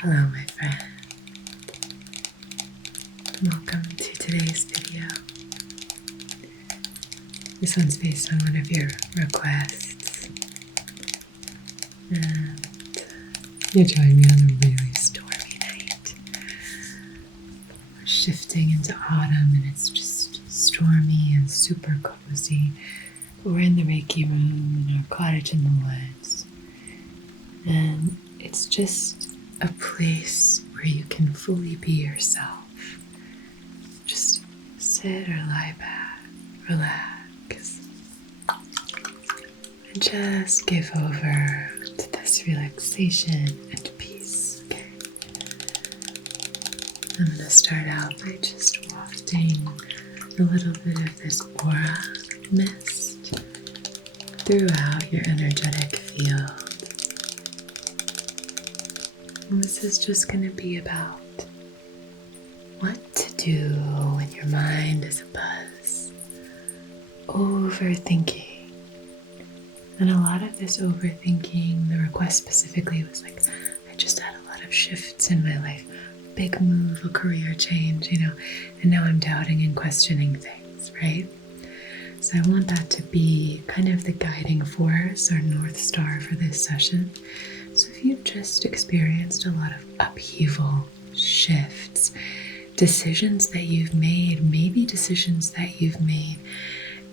Hello, my friend. Welcome to today's video. This one's based on one of your requests. And you joined me on a really stormy night. We're shifting into autumn and it's just stormy and super cozy. We're in the Reiki room in our cottage in the woods. And it's just a place where you can fully be yourself. Just sit or lie back, relax, and just give over to this relaxation and peace. Okay. I'm going to start out by just wafting a little bit of this aura mist throughout your energetic field. And this is just going to be about what to do when your mind is abuzz, overthinking. And a lot of this overthinking, the request specifically was like, I just had a lot of shifts in my life, big move, a career change, and now I'm doubting and questioning things, right? So I want that to be kind of the guiding force or North Star for this session. So if you've just experienced a lot of upheaval, shifts, decisions that you've made, maybe decisions that you've made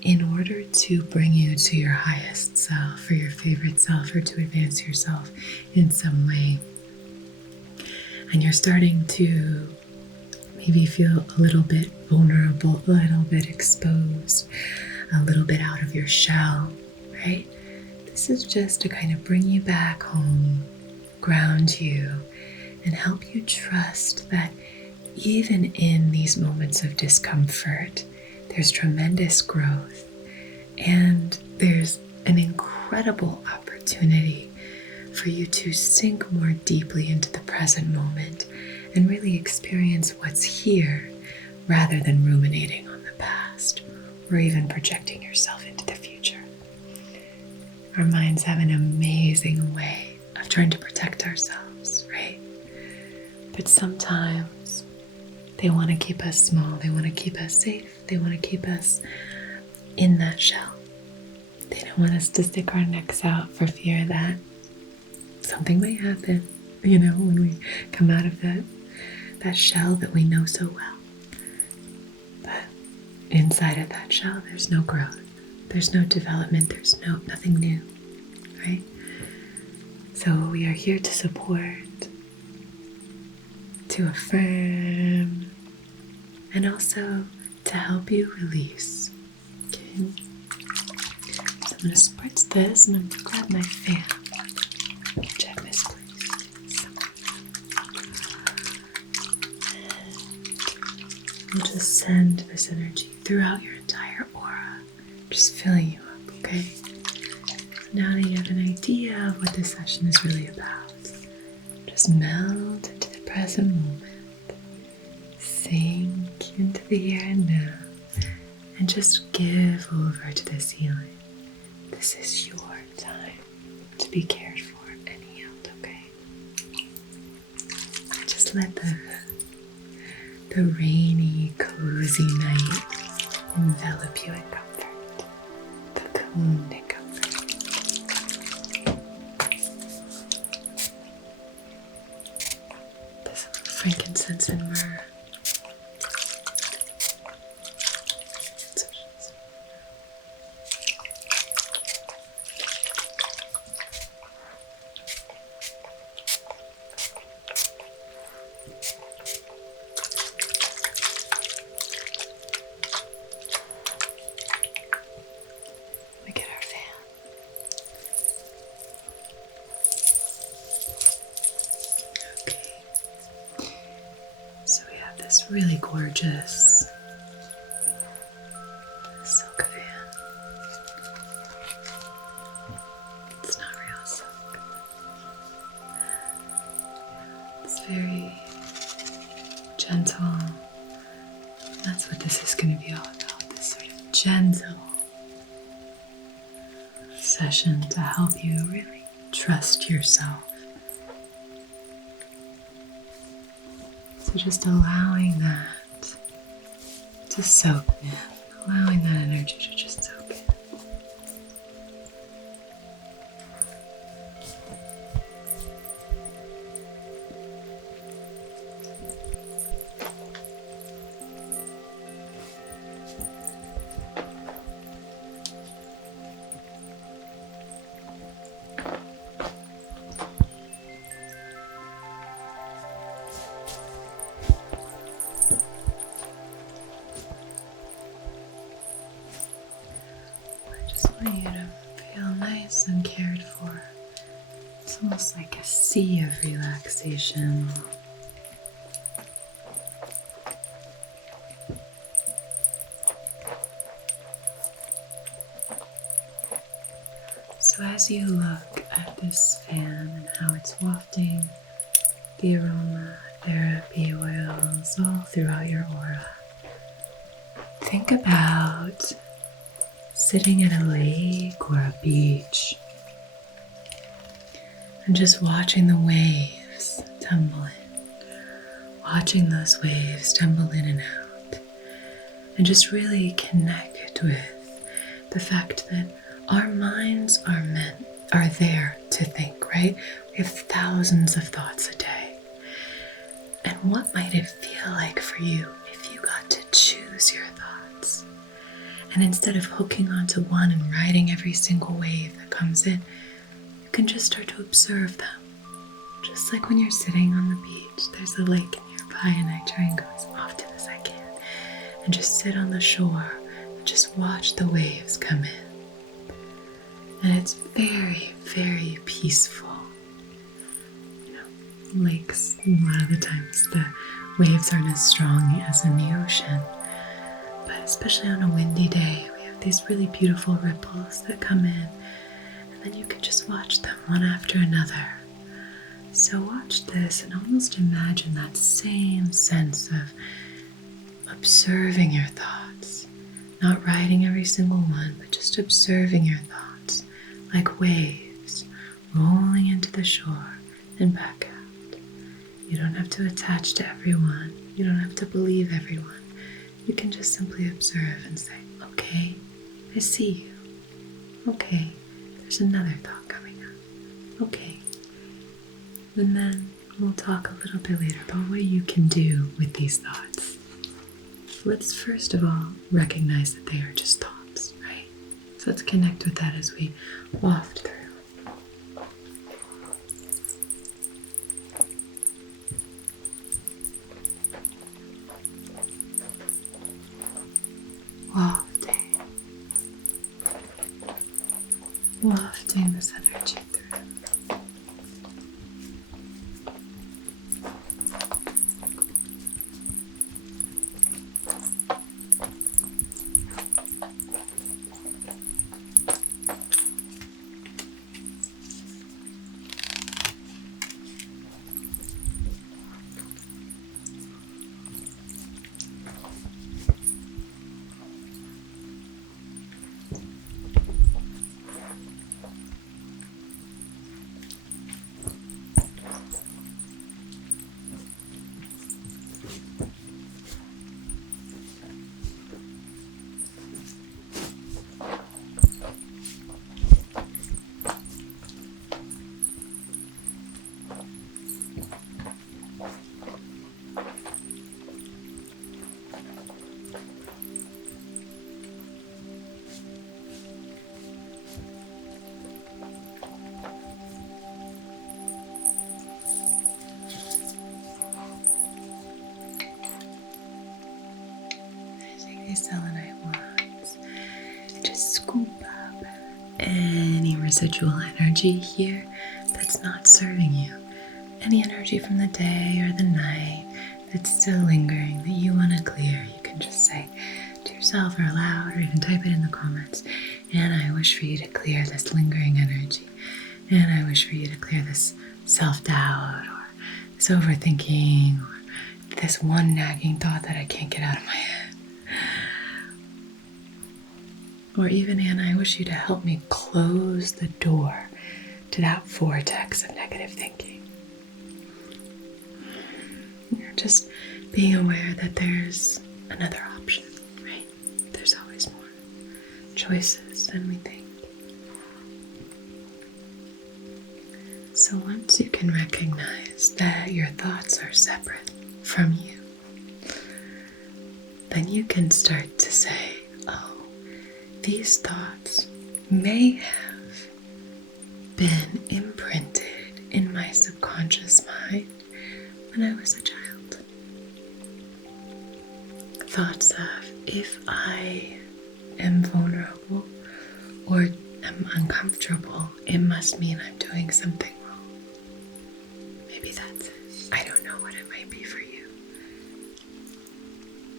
in order to bring you to your highest self or your favorite self or to advance yourself in some way, and you're starting to maybe feel a little bit vulnerable, a little bit exposed, a little bit out of your shell, right? This is just to kind of bring you back home, ground you, and help you trust that even in these moments of discomfort, there's tremendous growth and there's an incredible opportunity for you to sink more deeply into the present moment and really experience what's here rather than ruminating on the past or even projecting yourself into the future. Our minds have an amazing way of trying to protect ourselves, right? But sometimes they want to keep us small. They want to keep us safe. They want to keep us in that shell. They don't want us to stick our necks out for fear that something might happen, when we come out of that shell that we know so well. But inside of that shell, there's no growth. There's no development, there's nothing new, right? So we are here to support, to affirm, and also to help you release, okay? So I'm going to spritz this, and I'm going to grab my fan. Check this, please. And we'll just send this energy throughout your entire aura. Just filling you up, okay? Now that you have an idea of what this session is really about, just melt into the present moment, sink into the here and now, and just give over to this healing. This is your time to be cared for and healed, okay? Just let the rainy, cozy night envelop you in comfort. Cocooned in comfort. Put some frankincense and myrrh. This really gorgeous silk fan. It's not real silk. It's very gentle. That's what this is going to be all about. This sort of gentle session to help you really trust yourself. So just allowing that to soak in, allowing that energy to just soak in. I just want you to feel nice and cared for. It's almost like a sea of relaxation. So as you look at this fan and how it's wafting the aroma therapy oils all throughout your aura, think about sitting at a lake or a beach and just watching the waves tumble in, watching those waves tumble in and out, and just really connect with the fact that our minds are there to think, right? We have thousands of thoughts a day. And what might it feel like for you if you got to choose your thoughts? And instead of hooking onto one and riding every single wave that comes in, you can just start to observe them. Just like when you're sitting on the beach, there's a lake nearby and I try and go as often as I can. And just sit on the shore and just watch the waves come in. And it's very, very peaceful. You know, lakes, a lot of the times the waves aren't as strong as in the ocean. But especially on a windy day, we have these really beautiful ripples that come in. And then you can just watch them one after another. So watch this and almost imagine that same sense of observing your thoughts. Not writing every single one, but just observing your thoughts. Like waves rolling into the shore and back out. You don't have to attach to everyone. You don't have to believe everyone. You can just simply observe and say, okay, I see you. Okay, there's another thought coming up. Okay. And then we'll talk a little bit later about what you can do with these thoughts. Let's first of all recognize that they are just thoughts, right? So let's connect with that as we waft through. Wafting this energy through. Selenite wands. Just scoop up any residual energy here that's not serving you. Any energy from the day or the night that's still lingering that you want to clear, you can just say to yourself or aloud or even type it in the comments. And I wish for you to clear this lingering energy. And I wish for you to clear this self-doubt or this overthinking or this one nagging thought that I can't get out of my head. Or even, Anna, I wish you to help me close the door to that vortex of negative thinking. or just being aware that there's another option, right? There's always more choices than we think. So once you can recognize that your thoughts are separate from you, then you can start to say, oh, these thoughts may have been imprinted in my subconscious mind when I was a child. Thoughts of, if I am vulnerable or am uncomfortable, it must mean I'm doing something wrong. Maybe that's it. I don't know what it might be for you.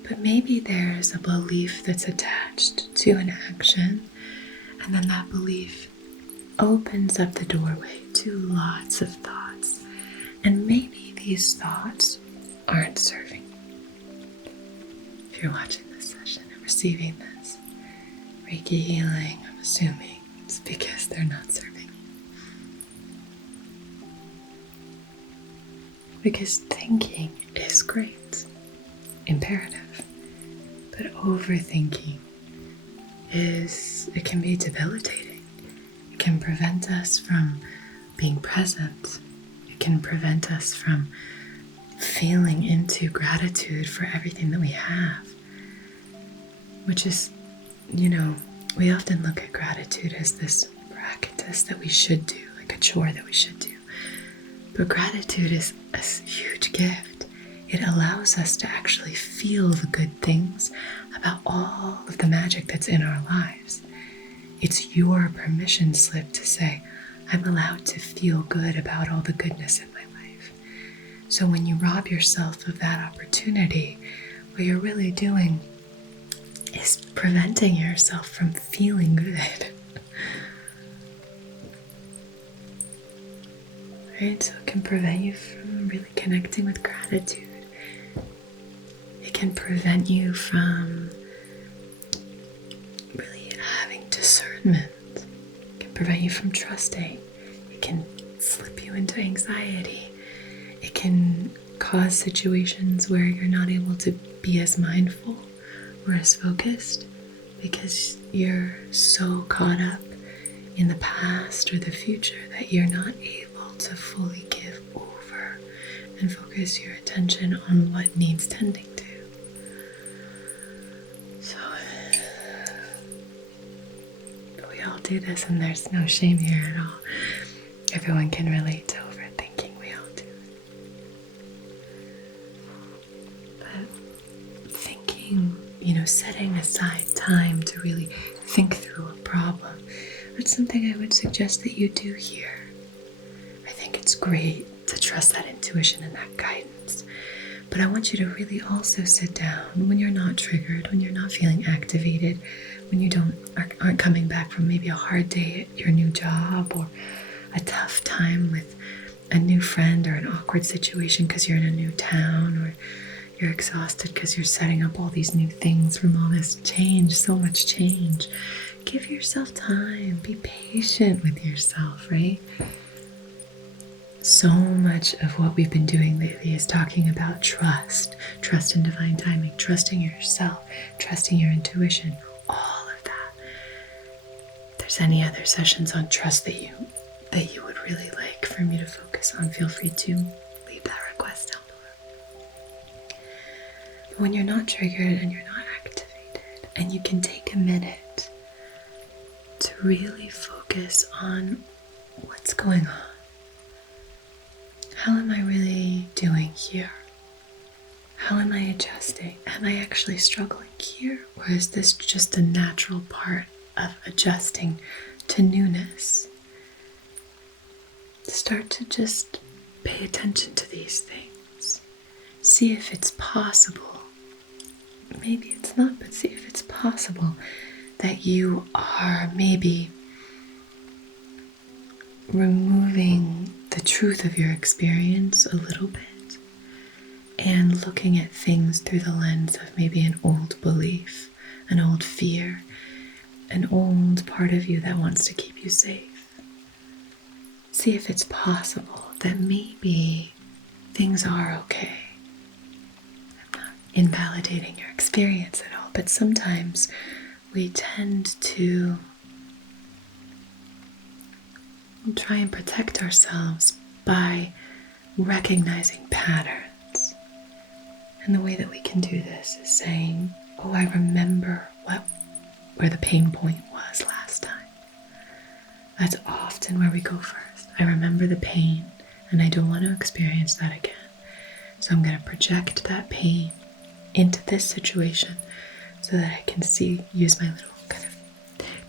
But maybe there's a belief that's attached to an action, and then that belief opens up the doorway to lots of thoughts. And maybe these thoughts aren't serving you. If you're watching this session and receiving this Reiki healing, I'm assuming it's because they're not serving you. Because thinking is great, imperative, but overthinking it can be debilitating. It can prevent us from being present. It can prevent us from feeling into gratitude for everything that we have, which is, we often look at gratitude as this practice that we should do, like a chore that we should do. But gratitude is a huge gift. It allows us to actually feel the good things about all of the magic that's in our lives. It's your permission slip to say, I'm allowed to feel good about all the goodness in my life. So when you rob yourself of that opportunity, what you're really doing is preventing yourself from feeling good. Right? So it can prevent you from really connecting with gratitude. It can prevent you from really having discernment. It can prevent you from trusting. It can slip you into anxiety. It can cause situations where you're not able to be as mindful or as focused because you're so caught up in the past or the future that you're not able to fully give over and focus your attention on what needs tending to. So we all do this, and there's no shame here at all. Everyone can relate to overthinking. We all do. But thinking, setting aside time to really think through a problem, that's something I would suggest that you do here. I think it's great to trust that intuition and that guidance. But I want you to really also sit down when you're not triggered, when you're not feeling activated, when you aren't coming back from maybe a hard day at your new job or a tough time with a new friend or an awkward situation because you're in a new town, or you're exhausted because you're setting up all these new things from all this change, so much change. Give yourself time. Be patient with yourself, right? So much of what we've been doing lately is talking about trust in divine timing, trusting yourself, trusting your intuition, all of that. If there's any other sessions on trust that you would really like for me to focus on, feel free to leave that request down below. But when you're not triggered and you're not activated, and you can take a minute to really focus on what's going on. How am I really doing here? How am I adjusting? Am I actually struggling here? Or is this just a natural part of adjusting to newness? Start to just pay attention to these things. See if it's possible. Maybe it's not, but see if it's possible that you are maybe removing the truth of your experience a little bit and looking at things through the lens of maybe an old belief, an old fear, an old part of you that wants to keep you safe. See if it's possible that maybe things are okay. invalidating your experience at all, but sometimes we tend to try and protect ourselves by recognizing patterns. And the way that we can do this is saying, oh, I remember where the pain point was last time. That's often where we go first. I remember the pain and I don't want to experience that again. So I'm going to project that pain into this situation so that I can use my little kind of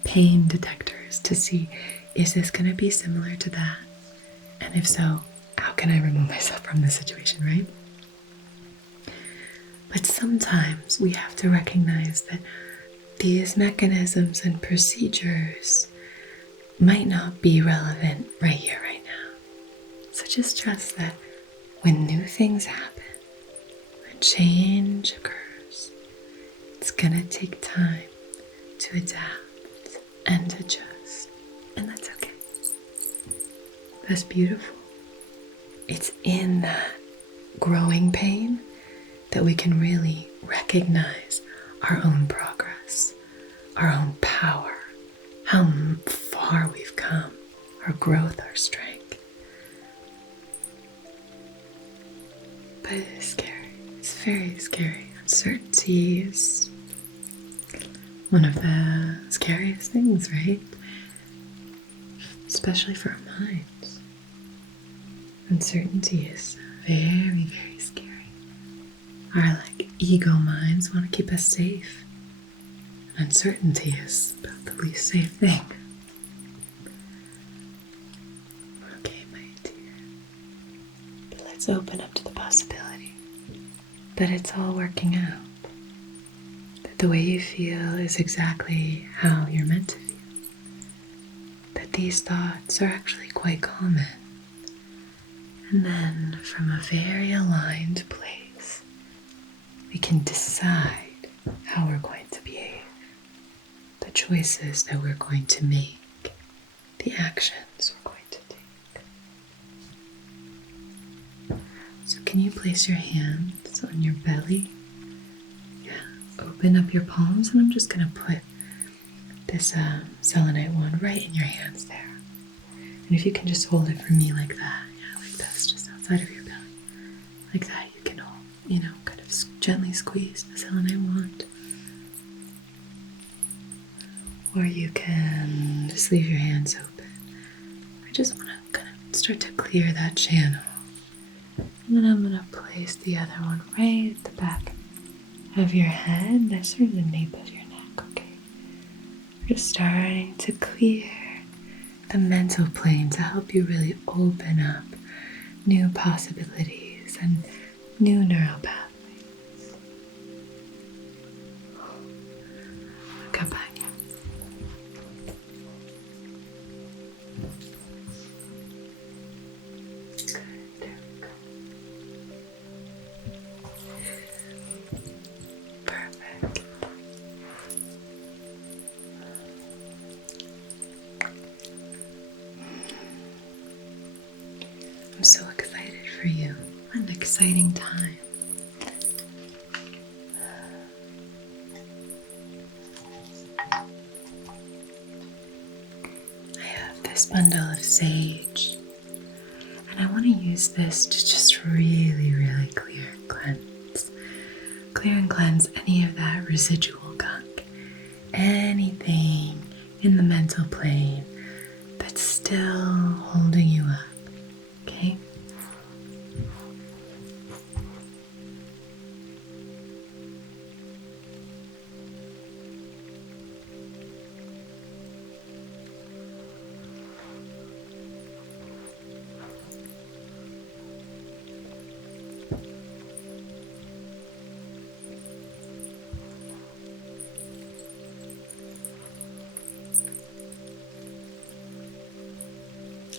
pain detectors to see, is this going to be similar to that? And if so, how can I remove myself from the situation, right? But sometimes we have to recognize that these mechanisms and procedures might not be relevant right here, right now. So just trust that when new things happen, when change occurs, it's gonna take time to adapt and adjust, and that's okay. That's beautiful. It's in that growing pain that we can really recognize our own progress, our own power, how far we've come, our growth, our strength. But it is scary. It's very scary. Uncertainty is one of the scariest things, right? Especially for our minds. Uncertainty is very, very scary. Our ego minds want to keep us safe. Uncertainty is about the least safe thing. Okay, my dear. But let's open up to the possibility that it's all working out. That the way you feel is exactly how you're meant to feel. That these thoughts are actually quite common. And then from a very aligned place, we can decide how we're going to behave, the choices that we're going to make, the actions we're going to take. So can you place your hands on your belly? Yeah, open up your palms, and I'm just going to put this selenite wand right in your hands there. And if you can just hold it for me like that, yeah, like this, just outside of your belly. Like that, you can hold, kind of gently squeeze the selenite wand. Or you can just leave your hands open. I just want to kind of start to clear that channel. And then I'm going to place the other one right at the back of your head. That's sort of the nape of your neck, okay? We're just starting to clear the mental plane to help you really open up new possibilities and new neural pathways. Come back. Good, there we go. Perfect. I'm so excited for you. What an exciting time. I have this bundle of sage, and I want to use this to just really, really clear and cleanse any of that residual gunk, anything in the mental plane that's still holding you up. Okay?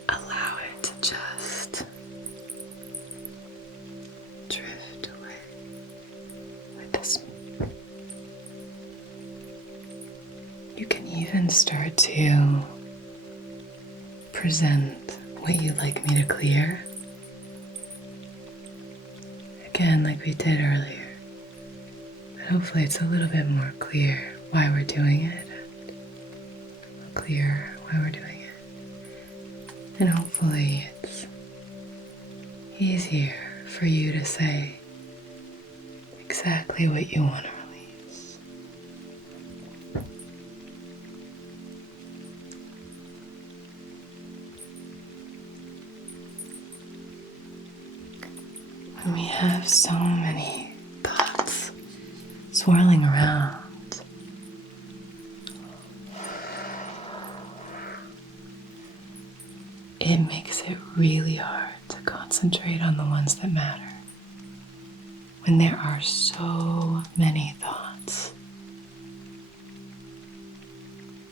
Allow it to just drift away with this. You can even start to present what you'd like me to clear. Again, like we did earlier, Hopefully it's a little bit more clear why we're doing it, clear why we're doing it. And hopefully it's easier for you to say exactly what you want to release. When we have so many thoughts swirling around, it makes it really hard to concentrate on the ones that matter. When there are so many thoughts,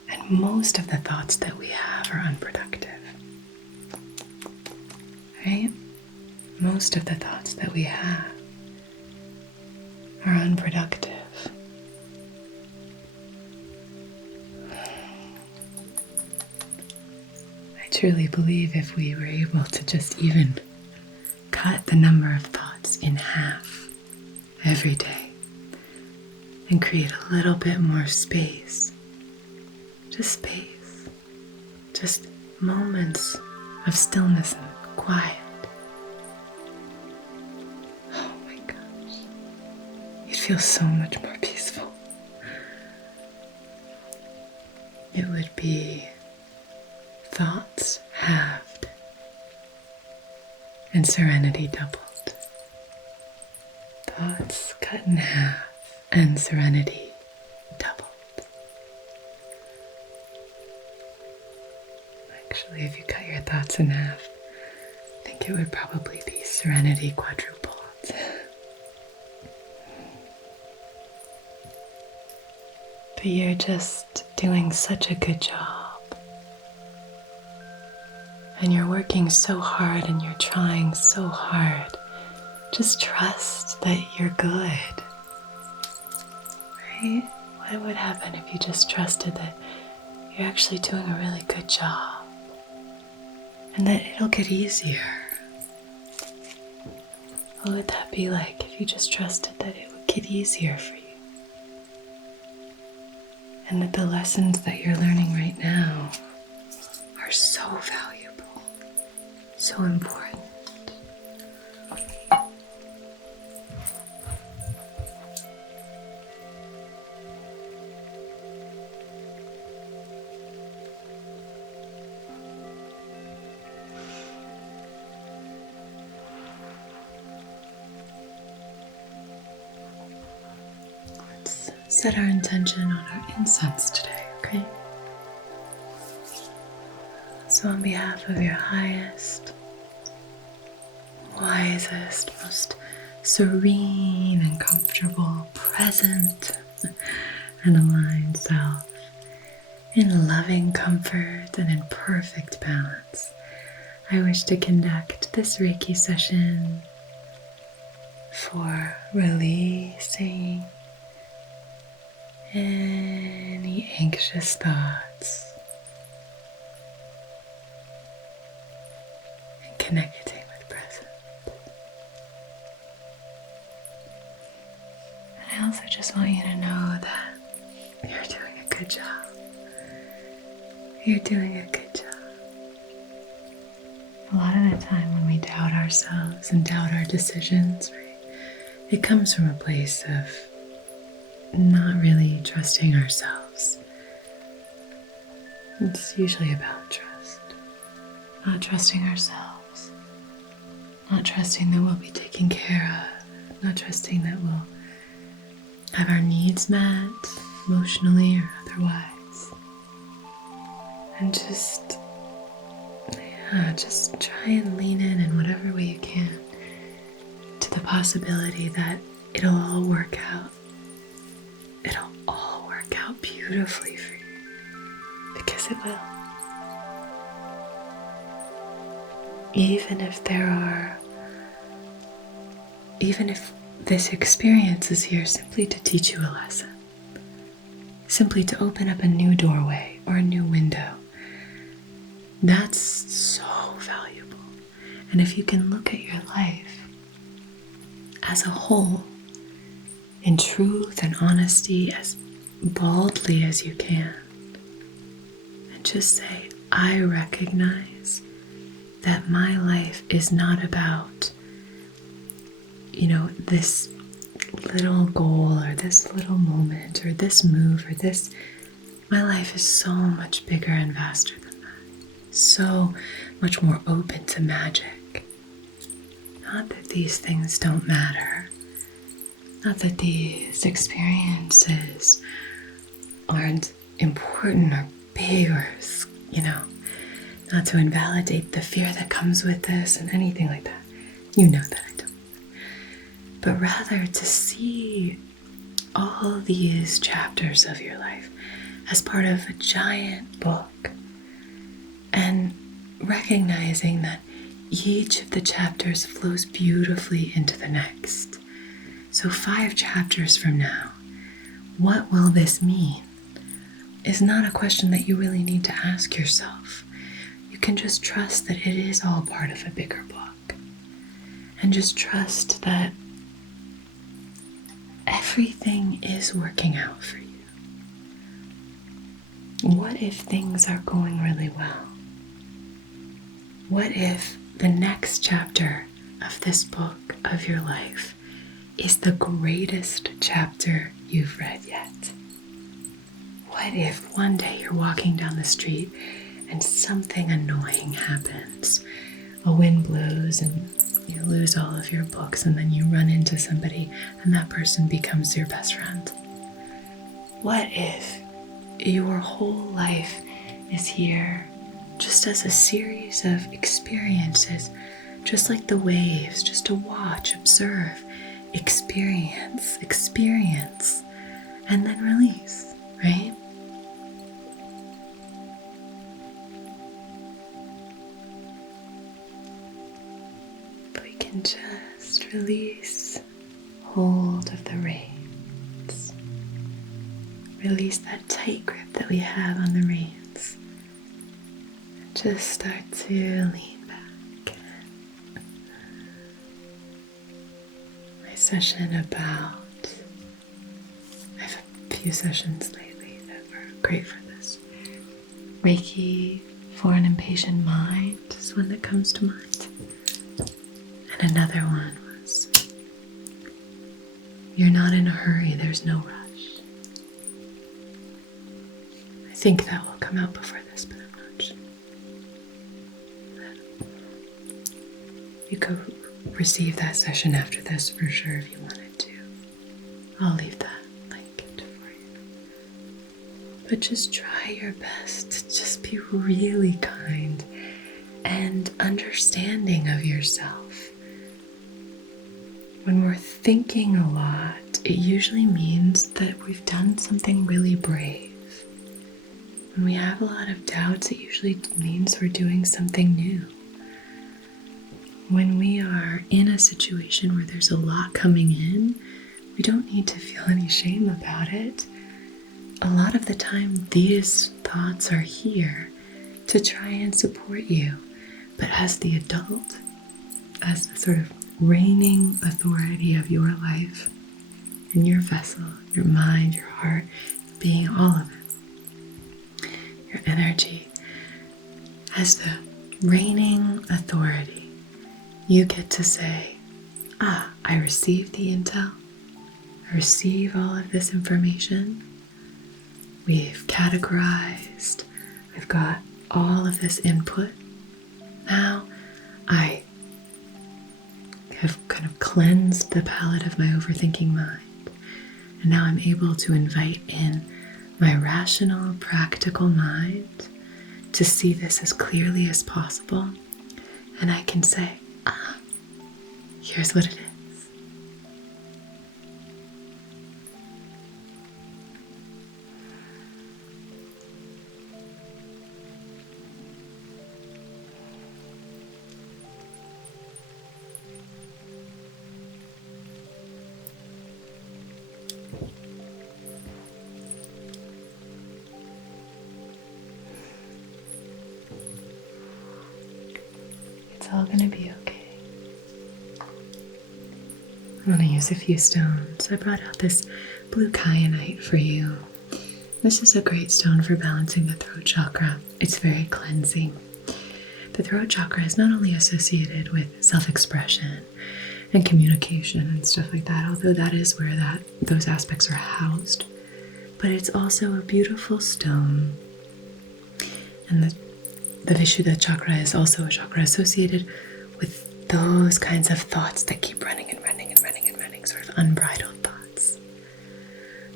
and most of the thoughts that we have are unproductive, right? Most of the thoughts that we have are unproductive. I truly believe if we were able to just even cut the number of thoughts in half every day and create a little bit more space, just moments of stillness and quiet. Oh my gosh, it feels so much more peaceful. It would be thoughts halved and serenity doubled. Thoughts cut in half and serenity doubled. Actually, if you cut your thoughts in half, I think it would probably be serenity quadrupled. But you're just doing such a good job. And you're working so hard and you're trying so hard. Just trust that you're good. Right? What would happen if you just trusted that you're actually doing a really good job? And that it'll get easier. What would that be like if you just trusted that it would get easier for you? And that the lessons that you're learning right now are so valuable, so important. Let's set our intention on our incense today, okay? So on behalf of your highest, wisest, most serene and comfortable, present and aligned self, in loving comfort and in perfect balance, I wish to conduct this Reiki session for releasing any anxious thoughts and connecting with present. And I also just want you to know that you're doing a good job. You're doing a good job. A lot of the time when we doubt ourselves and doubt our decisions, right, it comes from a place of not really trusting ourselves. It's usually about trust. Not trusting ourselves. Not trusting that we'll be taken care of. Not trusting that we'll have our needs met, emotionally or otherwise. And just try and lean in whatever way you can to the possibility that it'll all work out. It'll all work out beautifully for you, because it will. Even if this experience is here simply to teach you a lesson, simply to open up a new doorway or a new window, that's so valuable. And if you can look at your life as a whole, in truth and honesty as boldly as you can. And just say, I recognize that my life is not about, this little goal or this little moment or this move or this. My life is so much bigger and vaster than that. So much more open to magic. Not that these things don't matter. Not that these experiences aren't important or big or, not to invalidate the fear that comes with this and anything like that. You know that I don't. But rather to see all these chapters of your life as part of a giant book and recognizing that each of the chapters flows beautifully into the next. So 5 chapters from now, what will this mean? Is not a question that you really need to ask yourself. You can just trust that it is all part of a bigger book. And just trust that everything is working out for you. What if things are going really well? What if the next chapter of this book of your life is the greatest chapter you've read yet? What if one day you're walking down the street and something annoying happens? A wind blows and you lose all of your books, and then you run into somebody and that person becomes your best friend. What if your whole life is here just as a series of experiences, just like the waves, just to watch, observe, experience, and then release, right? Just release hold of the reins. Release that tight grip that we have on the reins. And just start to lean back. My session I have a few sessions lately that were great for this. Reiki for an impatient mind is one that comes to mind. And another one was, you're not in a hurry, there's no rush. I think that will come out before this, but I'm not sure. You could receive that session after this for sure if you wanted to. I'll leave that link for you. But just try your best to just be really kind and understanding of yourself. When we're thinking a lot, it usually means that we've done something really brave. When we have a lot of doubts, it usually means we're doing something new. When we are in a situation where there's a lot coming in, we don't need to feel any shame about it. A lot of the time, these thoughts are here to try and support you. But as the adult, as the sort of reigning authority of your life and your vessel, your mind, your heart, being, all of it, your energy, as the reigning authority, you get to say, I received the intel, I receive all of this information, we've categorized, I've got all of this input, now I have kind of cleansed the palette of my overthinking mind. And now I'm able to invite in my rational, practical mind to see this as clearly as possible. And I can say, here's what it is. It's all gonna be okay. I want to use a few stones. I brought out this blue kyanite for you. This is a great stone for balancing the throat chakra. It's very cleansing. The throat chakra is not only associated with self-expression and communication and stuff like that, although that is where those aspects are housed, but it's also a beautiful stone. And the Vishuddha chakra is also a chakra associated with those kinds of thoughts that keep running and running and running and running, sort of unbridled thoughts.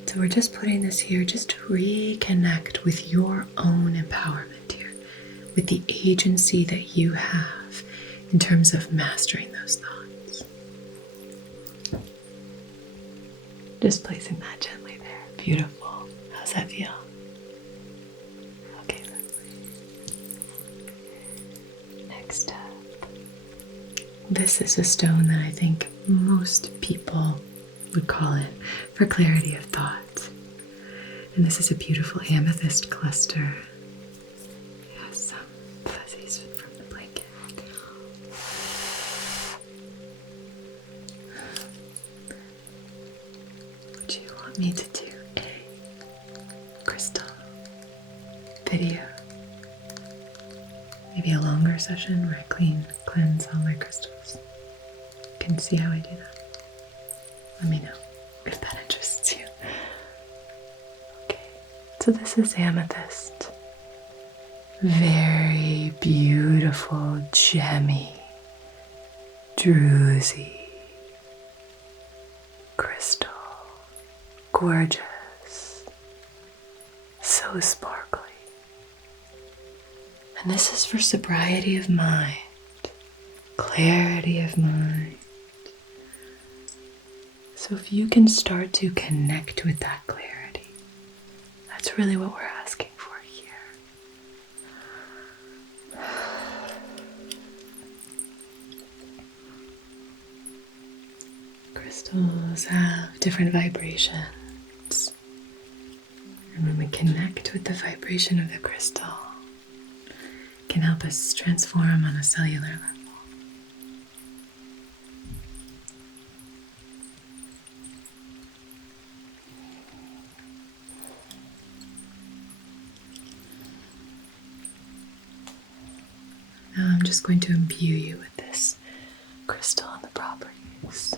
So we're just putting this here just to reconnect with your own empowerment here, with the agency that you have in terms of mastering those thoughts. Just placing that gently there. Beautiful. How's that feel? Okay, lovely. Next up. This is a stone that I think most people would call in for clarity of thought. And this is a beautiful amethyst cluster. It has some fuzzies from the blanket. Would you want me to do a crystal video? Maybe a longer session where I cleanse all my crystals. You can see how I do that. Let me know if that interests you. Okay, so this is amethyst. Very beautiful, gemmy, druzy crystal. Gorgeous. So sparkly. And this is for sobriety of mind, clarity of mind. So if you can start to connect with that clarity, that's really what we're asking for here. Crystals have different vibrations. And when we connect with the vibration of the crystal, it can help us transform on a cellular level. Now I'm just going to imbue you with this crystal and the properties.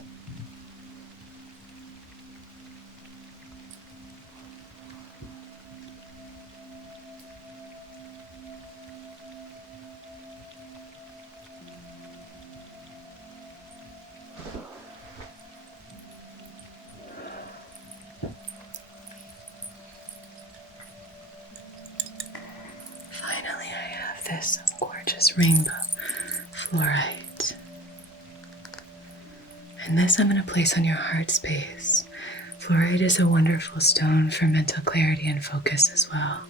Finally, I have this gorgeous rainbow fluorite. And this I'm going to place on your heart space. Fluorite is a wonderful stone for mental clarity and focus as well,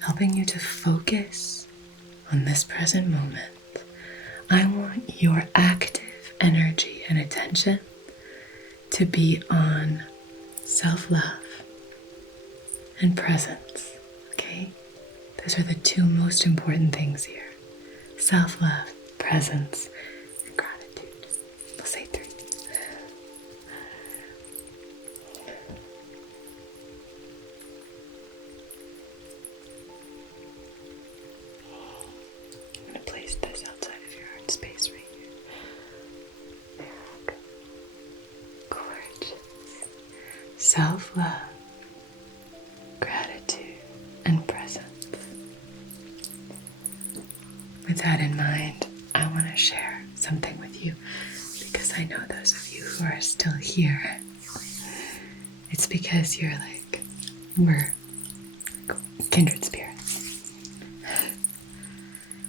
helping you to focus on this present moment. I want your active energy and attention to be on self-love and presence, okay? Those are the two most important things here. Self-love, presence, and gratitude. We'll say 3. I'm going to place this outside of your heart space right here. There we go. Gorgeous. Self-love, gratitude, and presence. With that in mind, I want to share something with you because I know those of you who are still here, it's because you're we're kindred spirits.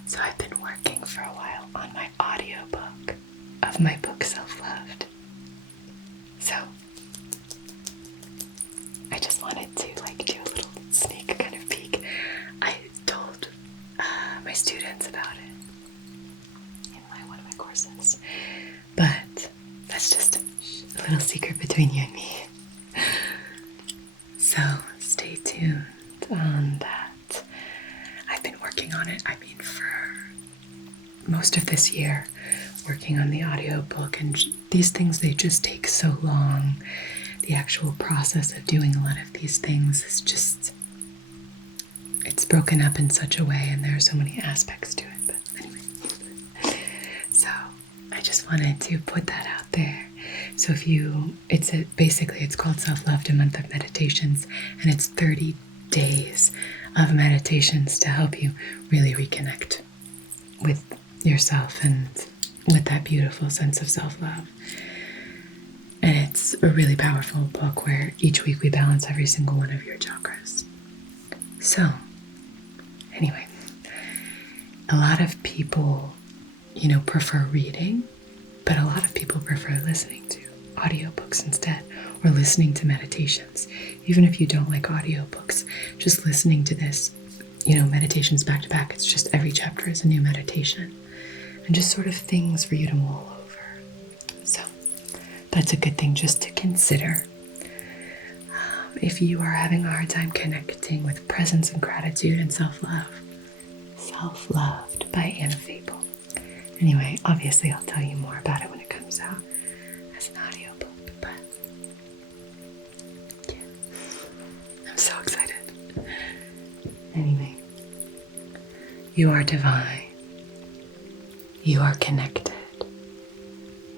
So I've been working for a while on my audiobook of my book Self-Loved. So I just wanted to do a little sneak kind of peek. I told my students about it in one of my courses, but that's just a little secret between you and me. So stay tuned on that. I've been working on it, for most of this year working on the audiobook, and these things, they just take so long. The actual process of doing a lot of these things is just, it's broken up in such a way, and there are so many aspects to it. But anyway, so I just wanted to put that out there. So if you, basically it's called Self-Loved, a Month of Meditations, and it's 30 days of meditations to help you really reconnect with yourself and with that beautiful sense of self-love. And it's a really powerful book where each week we balance every single one of your chakras. So anyway, a lot of people, prefer reading, but a lot of people prefer listening to audiobooks instead, or listening to meditations. Even if you don't like audiobooks, just listening to this, meditations back to back, it's just every chapter is a new meditation, and just sort of things for you to mull over. So that's a good thing just to consider. If you are having a hard time connecting with presence and gratitude and self-love, Self-Loved by Anna Fable. Anyway, obviously I'll tell you more about it when it comes out as an audiobook, but yeah, I'm so excited. Anyway, you are divine. You are connected.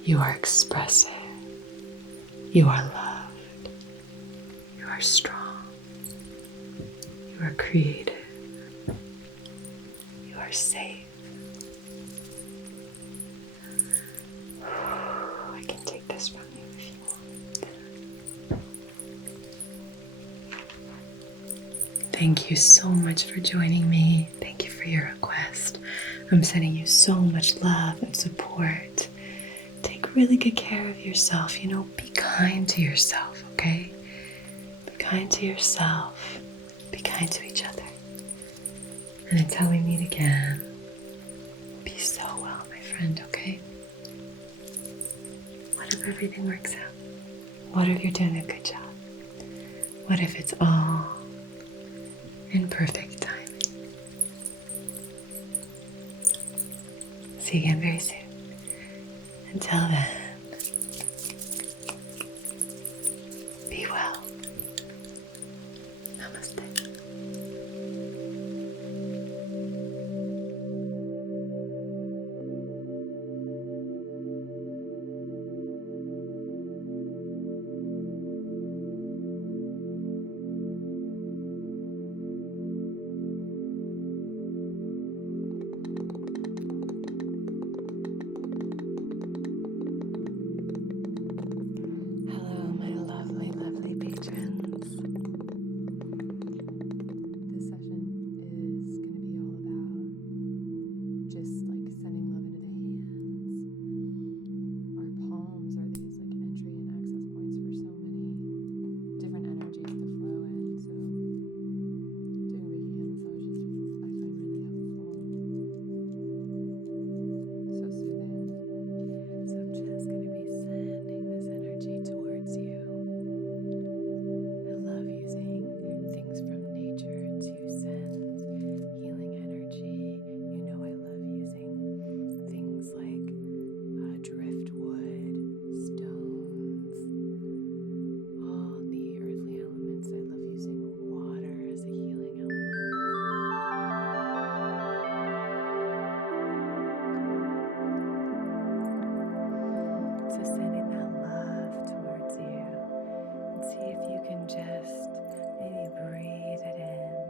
You are expressive. You are loved. You are strong. You are creative. You are safe. I can take this from you if you want. Thank you so much for joining me. Thank you for your request. I'm sending you so much love and support. Take really good care of yourself. Be kind to yourself, okay? Be kind to yourself. Be kind to each other. And until we meet again, be so well, my friend, okay? What if everything works out? What if you're doing a good job? What if it's all in perfect timing? See you again very soon. Until then, be well. Namaste. Hello, my lovely, lovely patrons. This session is going to be all about just like sending love into the hands. Our palms are these like entry and access points for so many different energies to flow in. So doing Reiki hand massages I find really helpful. So soothing. So I'm just going to be sending this energy towards you. I love using things from nature to send healing energy. I love using things like driftwood, stones, all the earthly elements. I love using water as a healing element. So sending that love towards you, and see if you can just maybe breathe it in.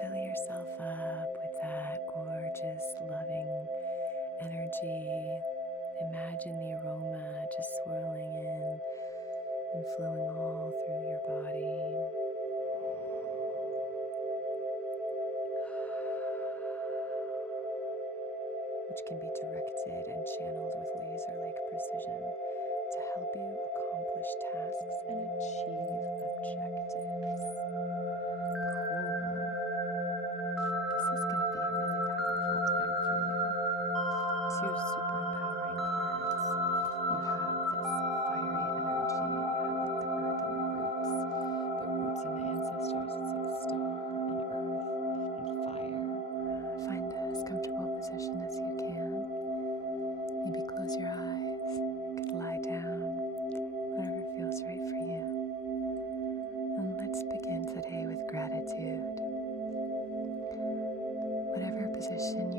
Fill yourself up with that gorgeous, loving energy. Imagine the aroma just swirling in and flowing all through your body. Which can be directed and channeled with laser-like precision to help you accomplish tasks and achieve objectives. Cool. This is going to be a really powerful time for you. Two super empowering cards. You have this fiery energy. You have like the earth and the roots and the ancestors. It's like star and earth and fire. Find as comfortable a position as position